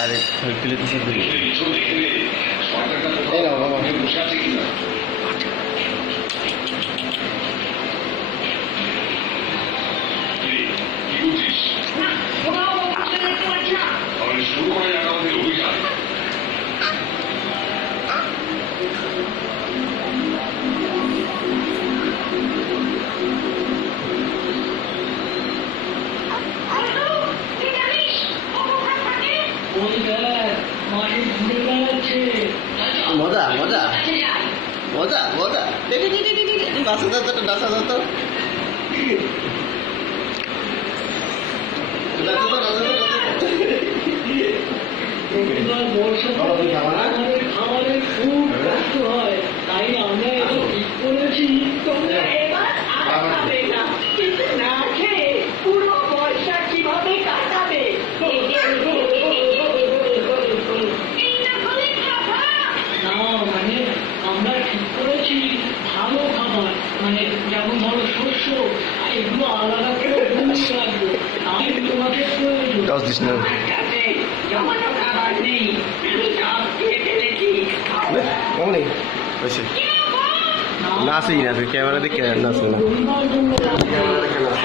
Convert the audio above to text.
আর plate দিচ্ছে দুই। এই নাও বাবা। শুরু করে যাক আমাদের অভিযান। মজা মজা মজা মজা নাচা যাতো নাচা যাতো খাবারের খুব কষ্ট হয়, তাই আমরা এটা ঠিক করেছি তোমরা এবার আর খাবে না, কিন্তু না খেয়ে পুরো বর্ষা কিভাবে কাটাবে? না মানে আমরা ঠিক করেছি ভালো খাবার, মানে যেমন ধরো শস্য, এগুলো আলাদা করে ভূমি রাখবো, তাই তোমাকে প্রয়োজন। টস দিস না খাবার নেই, আমি সব খেয়ে ফেলেছি। কেমন হয়েছে নাচেই না তুই ক্যামেরা দেখে নাচ না পরিবার জন্য ক্যামেরা দেখে নাচ